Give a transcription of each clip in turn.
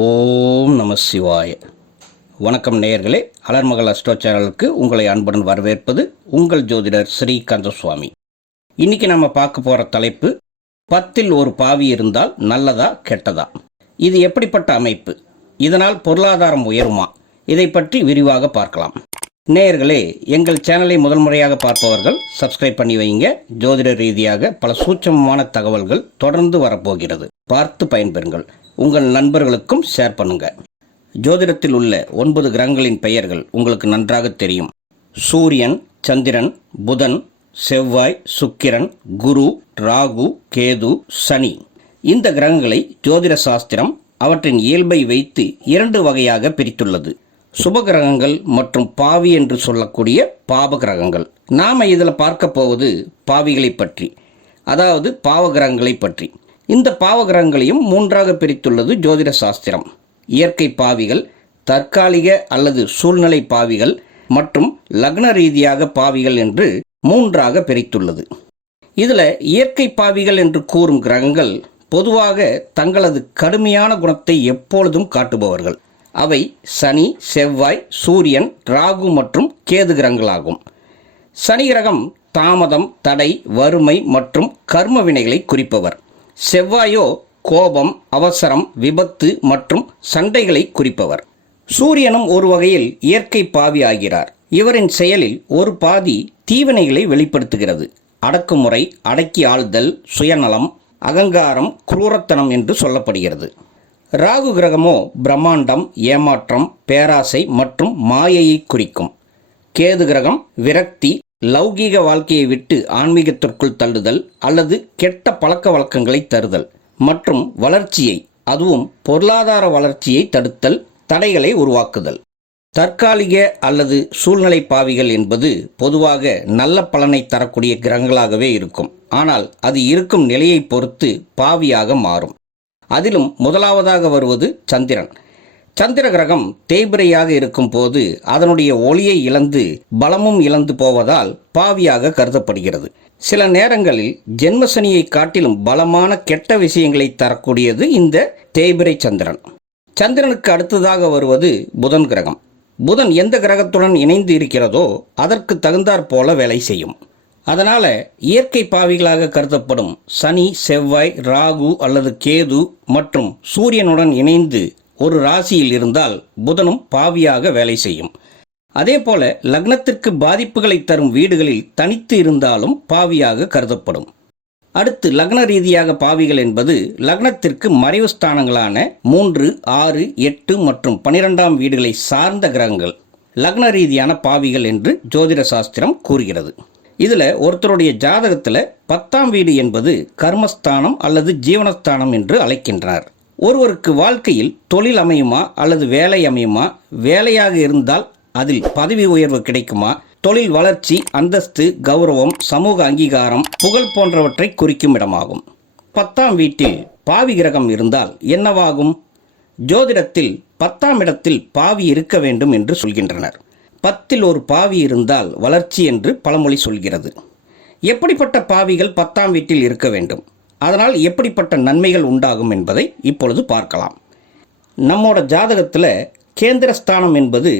ஓம் நம சிவாய. வணக்கம் நேயர்களே, அலர்மகள் அஸ்ட்ரோ சேனலுக்கு உங்களை அன்புடன் வரவேற்பது உங்கள் ஜோதிடர் ஸ்ரீகாந்த சுவாமி. இன்னைக்கு நம்ம பார்க்க போகிற தலைப்பு, 10ல் ஒரு பாவி இருந்தால் நல்லதா கெட்டதா? இது எப்படிப்பட்ட அமைப்பு? இதனால் பொருளாதாரம் உயருமா? இதை பற்றி விரிவாக பார்க்கலாம். நேயர்களே, எங்கள் சேனலை முதல் முறையாக பார்ப்பவர்கள் சப்ஸ்கிரைப் பண்ணி வைங்க. ஜோதிட ரீதியாக பல சூட்சமமான தகவல்கள் தொடர்ந்து வரப்போகிறது. பார்த்து பயன்பெறுங்கள். உங்கள் நண்பர்களுக்கும் ஷேர் பண்ணுங்க. ஜோதிடத்தில் உள்ள 9 கிரகங்களின் பெயர்கள் உங்களுக்கு நன்றாக தெரியும். சூரியன், சந்திரன், புதன், செவ்வாய், சுக்கிரன், குரு, ராகு, கேது, சனி. இந்த கிரகங்களை ஜோதிட சாஸ்திரம் அவற்றின் இயல்பை வைத்து 2 வகையாக பிரித்துள்ளது. சுப கிரகங்கள் மற்றும் பாவி என்று சொல்லக்கூடிய பாப கிரகங்கள். நாம இதில் பார்க்க போவது பாவிகளை பற்றி, அதாவது பாவ கிரகங்களை பற்றி. இந்த பாவ கிரகங்களையும் 3ஆக பிரித்துள்ளது ஜோதிட சாஸ்திரம். இயற்கை பாவிகள், தற்காலிக அல்லது சூழ்நிலை பாவிகள் மற்றும் லக்ன ரீதியாக பாவிகள் என்று 3ஆக பிரித்துள்ளது. இதில் இயற்கை பாவிகள் என்று கூறும் கிரகங்கள் பொதுவாக தங்களது கடுமையான குணத்தை எப்பொழுதும் காட்டுபவர்கள். அவை சனி, செவ்வாய், சூரியன், ராகு மற்றும் கேது கிரகங்களாகும். சனி கிரகம் தாமதம், தடை, வறுமை மற்றும் கர்ம வினைகளை குறிப்பவர். செவ்வாயோ கோபம், அவசரம், விபத்து மற்றும் சண்டைகளை குறிப்பவர். சூரியனும் ஒரு வகையில் இயற்கை பாவி ஆகிறார். இவரின் செயலில் ஒரு பாதி தீவினைகளை வெளிப்படுத்துகிறது. அடக்குமுறை, அடக்கி ஆளுதல், சுயநலம், அகங்காரம், குரூரத்தனம் என்று சொல்லப்படுகிறது. ராகு கிரகமோ பிரம்மாண்டம், ஏமாற்றம், பேராசை மற்றும் மாயையை குறிக்கும். கேது கிரகம் விரக்தி, லௌகீக வாழ்க்கையை விட்டு ஆன்மீகத்திற்குள் தள்ளுதல் அல்லது கெட்ட பழக்க வழக்கங்களை தருதல் மற்றும் வளர்ச்சியை, அதுவும் பொருளாதார வளர்ச்சியை தடுத்தல், தடைகளை உருவாக்குதல். தற்காலிக அல்லது சூழ்நிலை பாவிகள் என்பது பொதுவாக நல்ல பலனை தரக்கூடிய கிரகங்களாகவே இருக்கும். ஆனால் அது இருக்கும் நிலையை பொறுத்து பாவியாக மாறும். அதிலும் முதலாவதாக வருவது சந்திரன். சந்திர கிரகம் தேய்பிரையாக இருக்கும் போது அதனுடைய ஒளியை இழந்து பலமும் இழந்து போவதால் பாவியாக கருதப்படுகிறது. சில நேரங்களில் ஜென்மசனியை காட்டிலும் பலமான கெட்ட விஷயங்களை தரக்கூடியது இந்த தேய்பிரை சந்திரன். சந்திரனுக்கு அடுத்ததாக வருவது புதன் கிரகம். புதன் எந்த கிரகத்துடன் இணைந்து இருக்கிறதோ அதற்கு தகுந்தாற் போல வேலை செய்யும். அதனால இயற்கை பாவிகளாக கருதப்படும் சனி, செவ்வாய், ராகு அல்லது கேது மற்றும் சூரியனுடன் இணைந்து ஒரு ராசியில் இருந்தால் புதனும் பாவியாக வேலை செய்யும். அதே போல லக்னத்திற்கு பாதிப்புகளை தரும் வீடுகளில் தனித்து இருந்தாலும் பாவியாக கருதப்படும். அடுத்து லக்ன ரீதியாக பாவிகள் என்பது லக்னத்திற்கு மறைவு ஸ்தானங்களான 3, 6, 8 மற்றும் 12ஆம் வீடுகளை சார்ந்த கிரகங்கள் லக்ன ரீதியான பாவிகள் என்று ஜோதிட சாஸ்திரம் கூறுகிறது. இதில் ஒருத்தருடைய ஜாதகத்தில் 10ஆம் வீடு என்பது கர்மஸ்தானம் அல்லது ஜீவனஸ்தானம் என்று அழைக்கின்றனர். ஒருவருக்கு வாழ்க்கையில் தொழில் அமையுமா அல்லது வேலை அமையுமா, வேலையாக இருந்தால் அதில் பதவி உயர்வு கிடைக்குமா, தொழில் வளர்ச்சி, அந்தஸ்து, கௌரவம், சமூக அங்கீகாரம், புகழ் போன்றவற்றை குறிக்கும் இடமாகும். 10ஆம் வீட்டில் பாவி கிரகம் இருந்தால் என்னவாகும்? ஜோதிடத்தில் 10ஆம் இடத்தில் பாவி இருக்க வேண்டும் என்று சொல்கின்றனர். 10ல் ஒரு பாவி இருந்தால் வளர்ச்சி என்று பழமொழி சொல்கிறது. எப்படிப்பட்ட பாவிகள் 10ஆம் வீட்டில் இருக்க வேண்டும், அதனால் எப்படிப்பட்ட நன்மைகள் உண்டாகும் என்பதை இப்பொழுது பார்க்கலாம். நம்மோட ஜாதகத்தில் கேந்திரஸ்தானம் என்பது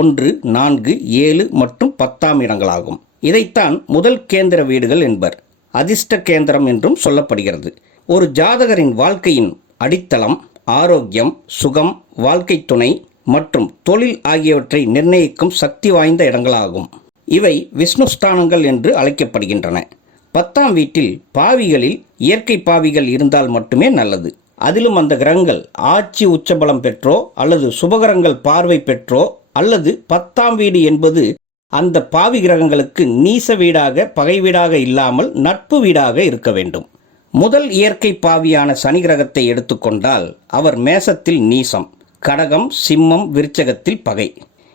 1, 4, 7 மற்றும் 10ஆம் இடங்களாகும். இதைத்தான் முதல் கேந்திர வீடுகள் என்பர். அதிர்ஷ்ட கேந்திரம் என்றும் சொல்லப்படுகிறது. ஒரு ஜாதகரின் வாழ்க்கையின் அடித்தளம், ஆரோக்கியம், சுகம், வாழ்க்கை துணை மற்றும் தொழில் ஆகியவற்றை நிர்ணயிக்கும் சக்தி வாய்ந்த இடங்களாகும். இவை விஷ்ணுஸ்தானங்கள் என்று அழைக்கப்படுகின்றன. 10ஆம் வீட்டில் பாவிகளில் இயற்கை பாவிகள் இருந்தால் மட்டுமே நல்லது. அதிலும் அந்த கிரகங்கள் ஆட்சி உச்சபலம் பெற்றோ அல்லது சுபகிரகங்கள் பார்வை பெற்றோ அல்லது 10ஆம் வீடு என்பது அந்த பாவி கிரகங்களுக்கு நீச வீடாக, பகை வீடாக இல்லாமல் நட்பு வீடாக இருக்க வேண்டும். முதல் இயற்கை பாவியான சனி கிரகத்தை எடுத்துக்கொண்டால் அவர் மேசத்தில் நீசம், கடகம், சிம்மம், விருச்சகத்தில் பகை.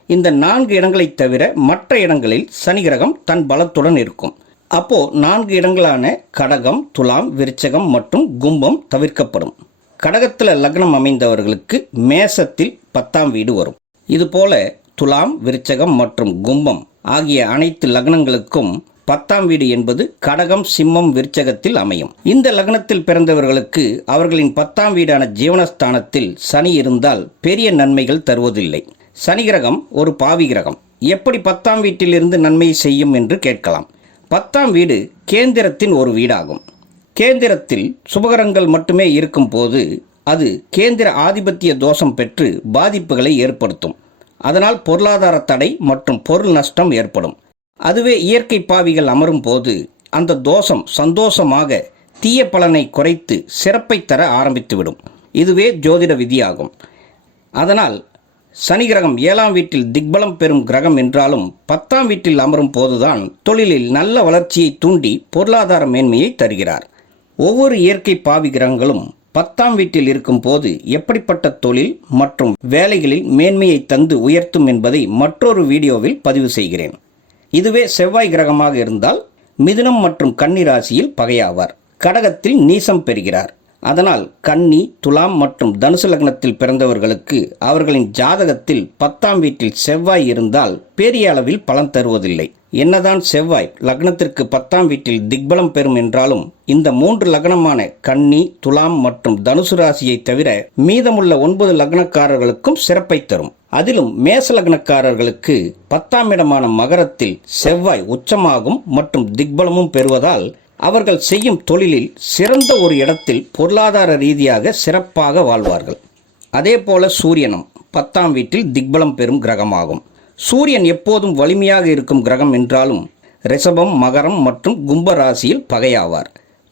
இந்த 4 இடங்களை தவிர மற்ற இடங்களில் சனி கிரகம் தன் பலத்துடன் இருக்கும். அப்போ 4 இடங்களான கடகம், துலாம், விருச்சகம் மற்றும் கும்பம் தவிர்க்கப்படும். கடகத்தில் லக்னம் அமைந்தவர்களுக்கு மேசத்தில் 10ஆம் வீடு வரும். இதுபோல துலாம், விருச்சகம் மற்றும் கும்பம் ஆகிய அனைத்து லக்னங்களுக்கும் 10ஆம் வீடு என்பது கடகம், சிம்மம், விருச்சகத்தில் அமையும். இந்த லக்னத்தில் பிறந்தவர்களுக்கு அவர்களின் 10ஆம் வீடான ஜீவனஸ்தானத்தில் சனி இருந்தால் பெரிய நன்மைகள் தருவதில்லை. சனி கிரகம் ஒரு பாவி கிரகம். எப்படி 10ஆம் வீட்டிலிருந்து நன்மை செய்யும் என்று கேட்கலாம். 10ஆம் வீடு கேந்திரத்தின் ஒரு வீடாகும். கேந்திரத்தில் சுபகரங்கள் மட்டுமே இருக்கும் போது அது கேந்திர ஆதிபத்திய தோஷம் பெற்று பாதிப்புகளை ஏற்படுத்தும். அதனால் பொருளாதார தடை மற்றும் பொருள் நஷ்டம் ஏற்படும். அதுவே இயற்கை பாவிகள் அமரும் போது அந்த தோஷம் சந்தோஷமாக தீய பலனை குறைத்து சிறப்பை தர ஆரம்பித்துவிடும். இதுவே ஜோதிட விதியாகும். அதனால் சனி கிரகம் 7ஆம் வீட்டில் திக்பலம் பெறும் கிரகம் என்றாலும் 10ஆம் வீட்டில் அமரும் போதுதான் தொழிலில் நல்ல வளர்ச்சியை தூண்டி பொருளாதார மேன்மையை தருகிறார். ஒவ்வொரு இயற்கை பாவி கிரகங்களும் 10ஆம் வீட்டில் இருக்கும் போது எப்படிப்பட்ட தொழில் மற்றும் வேலைகளில் மேன்மையை தந்து உயர்த்தும் என்பதை மற்றொரு வீடியோவில் பதிவு செய்கிறேன். இதுவே செவ்வாய் கிரகமாக இருந்தால் மிதுனம் மற்றும் கன்னி ராசியில் பகையாவார். கடகத்தில் நீசம் பெறுகிறார். அதனால் கன்னி, துலாம் மற்றும் தனுசு லக்னத்தில் பிறந்தவர்களுக்கு அவர்களின் ஜாதகத்தில் 10ஆம் வீட்டில் செவ்வாய் இருந்தால் பெரிய அளவில் பலன் தருவதில்லை. என்னதான் செவ்வாய் லக்னத்திற்கு 10ஆம் வீட்டில் திக்பலம் பெறும் என்றாலும் இந்த 3 லக்னமான கன்னி, துலாம் மற்றும் தனுசு ராசியை தவிர மீதமுள்ள 9 லக்னக்காரர்களுக்கும் சிறப்பை தரும். அதிலும் மேச லக்னக்காரர்களுக்கு 10ஆம் இடமான மகரத்தில் செவ்வாய் உச்சமாகும் மற்றும் திக்பலமும் பெறுவதால் அவர்கள் செய்யும் தொழிலில் சிறந்த ஒரு இடத்தில் பொருளாதார ரீதியாக சிறப்பாக வாழ்வார்கள். அதே போல சூரியனும் 10ஆம் வீட்டில் திக்பலம் பெறும் கிரகமாகும். சூரியன் எப்போதும் வலிமையாக இருக்கும் கிரகம் என்றாலும் ரிஷபம், மகரம் மற்றும் கும்ப ராசியில் பகையாவார்.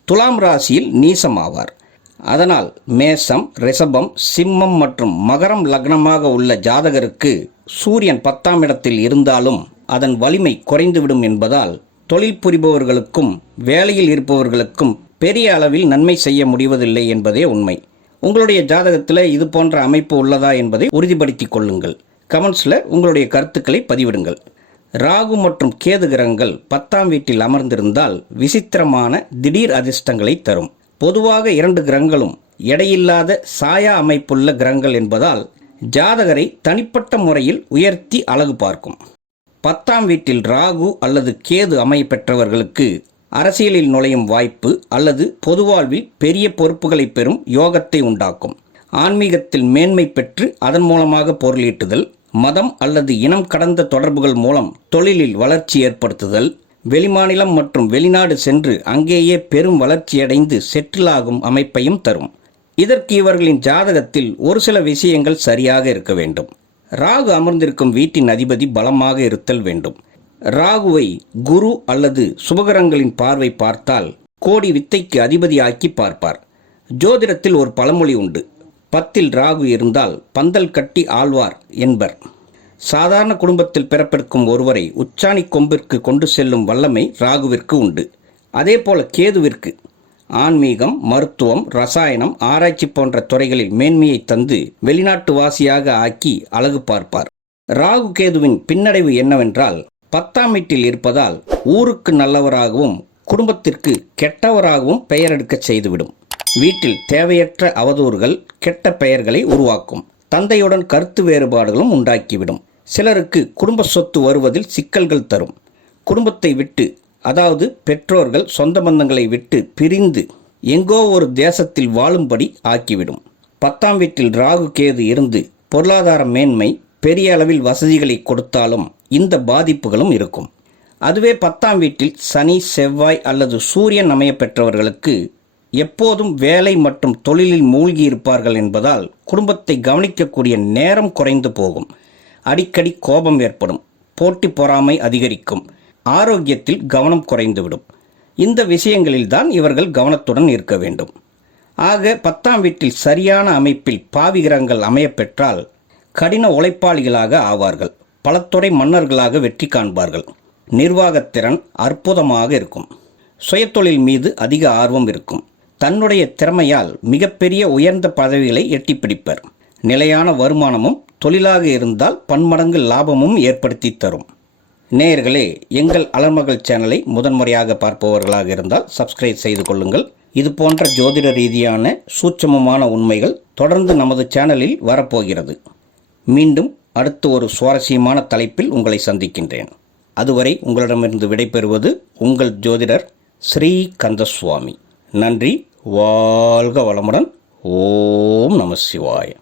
துலாம் ராசியில் நீசமாவார். அதனால் மேசம், ரிஷபம், சிம்மம் மற்றும் மகரம் லக்னமாக உள்ள ஜாதகருக்கு சூரியன் 10ஆம் இடத்தில் இருந்தாலும் அதன் வலிமை குறைந்துவிடும் என்பதால் தொழில் புரிபவர்களுக்கும் வேலையில் இருப்பவர்களுக்கும் பெரிய அளவில் நன்மை செய்ய முடிவதில்லை என்பதே உண்மை. உங்களுடைய ஜாதகத்தில் இது போன்ற அமைப்பு உள்ளதா என்பதை உறுதிப்படுத்திக் கொள்ளுங்கள். கமெண்ட்ஸில் உங்களுடைய கருத்துக்களை பதிவிடுங்கள். ராகு மற்றும் கேது கிரகங்கள் 10ஆம் வீட்டில் அமர்ந்திருந்தால் விசித்திரமான திடீர் அதிர்ஷ்டங்களை தரும். பொதுவாக 2 கிரகங்களும் எடையில்லாத சாயா அமைப்புள்ள கிரகங்கள் என்பதால் ஜாதகரை தனிப்பட்ட முறையில் உயர்த்தி அழகு பார்க்கும். 10ஆம் வீட்டில் ராகு அல்லது கேது அமைய பெற்றவர்களுக்கு அரசியலில் நுழையும் வாய்ப்பு அல்லது பொதுவாழ்வில் பெரிய பொறுப்புகளை பெறும் யோகத்தை உண்டாக்கும். ஆன்மீகத்தில் மேன்மை பெற்று அதன் மூலமாக பொருளீட்டுதல், மதம் அல்லது இனம் கடந்த தொடர்புகள் மூலம் தொழிலில் வளர்ச்சி ஏற்படுத்துதல், வெளிமாநிலம் மற்றும் வெளிநாடு சென்று அங்கேயே பெரும் வளர்ச்சியடைந்து செட்டிலாகும் அமைப்பையும் தரும். இதற்கு இவர்களின் ஜாதகத்தில் ஒரு சில விஷயங்கள் சரியாக இருக்க வேண்டும். ராகு அமர்ந்திருக்கும் வீட்டின் அதிபதி பலமாக இருத்தல் வேண்டும். ராகுவை குரு அல்லது சுபகிரகங்களின் பார்வை பார்த்தால் கோடி வித்தைக்கு அதிபதி ஆக்கி பார்ப்பார். ஜோதிடத்தில் ஒரு பழமொழி உண்டு. 10இல் ராகு இருந்தால் பந்தல் கட்டி ஆழ்வார் என்பர். சாதாரண குடும்பத்தில் பிறப்பெடுக்கும் ஒருவரை உச்சாணி கொம்பிற்கு கொண்டு செல்லும் வல்லமை ராகுவிற்கு உண்டு. அதே போல கேதுவிற்கு ஆன்மீகம், மருத்துவம், ரசாயனம், ஆராய்ச்சி போன்ற துறைகளில் மேன்மையை தந்து வெளிநாட்டு வாசியாக ஆக்கி அழகு பார்ப்பார். ராகு கேதுவின் பின்னடைவு என்னவென்றால் 10ஆம் வீட்டில் இருப்பதால் ஊருக்கு நல்லவராகவும் குடும்பத்திற்கு கெட்டவராகவும் பெயரெடுக்க செய்துவிடும். வீட்டில் தேவையற்ற அவதூறுகள், கெட்ட பெயர்களை உருவாக்கும். தந்தையுடன் கருத்து வேறுபாடுகளும் உண்டாக்கிவிடும். சிலருக்கு குடும்ப சொத்து வருவதில் சிக்கல்கள் தரும். குடும்பத்தை விட்டு, அதாவது பெற்றோர்கள், சொந்த பந்தங்களை விட்டு பிரிந்து எங்கோ ஒரு தேசத்தில் வாழும்படி ஆக்கிவிடும். 10ஆம் வீட்டில் ராகு கேது இருந்து பொருளாதார மேன்மை, பெரிய அளவில் வசதிகளை கொடுத்தாலும் இந்த பாதிப்புகளும் இருக்கும். அதுவே 10ஆம் வீட்டில் சனி, செவ்வாய் அல்லது சூரியன் அமைய பெற்றவர்களுக்கு எப்போதும் வேலை மற்றும் தொழிலில் மூழ்கி இருப்பார்கள் என்பதால் குடும்பத்தை கவனிக்கக்கூடிய நேரம் குறைந்து போகும். அடிக்கடி கோபம் ஏற்படும். போட்டி பொறாமை அதிகரிக்கும். ஆரோக்கியத்தில் கவனம் குறைந்துவிடும். இந்த விஷயங்களில்தான் இவர்கள் கவனத்துடன் இருக்க வேண்டும். ஆக 10ஆம் வீட்டில் சரியான அமைப்பில் பாவி கிரகங்கள் அமையப்பெற்றால் கடின உழைப்பாளிகளாக ஆவார்கள். பலத்துறை மன்னர்களாக வெற்றி காண்பார்கள். நிர்வாகத்திறன் அற்புதமாக இருக்கும். சுயதொழில் மீது அதிக ஆர்வம் இருக்கும். தன்னுடைய திறமையால் மிகப்பெரிய உயர்ந்த பதவிகளை எட்டி பிடிப்பர். நிலையான வருமானமும் தொழிலாக இருந்தால் பன்மடங்கு லாபமும் ஏற்படுத்தி தரும். நேயர்களே, எங்கள் அலர்மகள் சேனலை முதன்முறையாக பார்ப்பவர்களாக இருந்தால் சப்ஸ்கிரைப் செய்து கொள்ளுங்கள். இது போன்ற ஜோதிட ரீதியான சூட்சமமான உண்மைகள் தொடர்ந்து நமது சேனலில் வரப்போகிறது. மீண்டும் அடுத்து ஒரு சுவாரஸ்யமான தலைப்பில் உங்களை சந்திக்கின்றேன். அதுவரை உங்களிடமிருந்து விடைபெறுவது உங்கள் ஜோதிடர் ஸ்ரீ கந்தசுவாமி. நன்றி. வாழ்க வளமுடன். ஓம் நம சிவாய.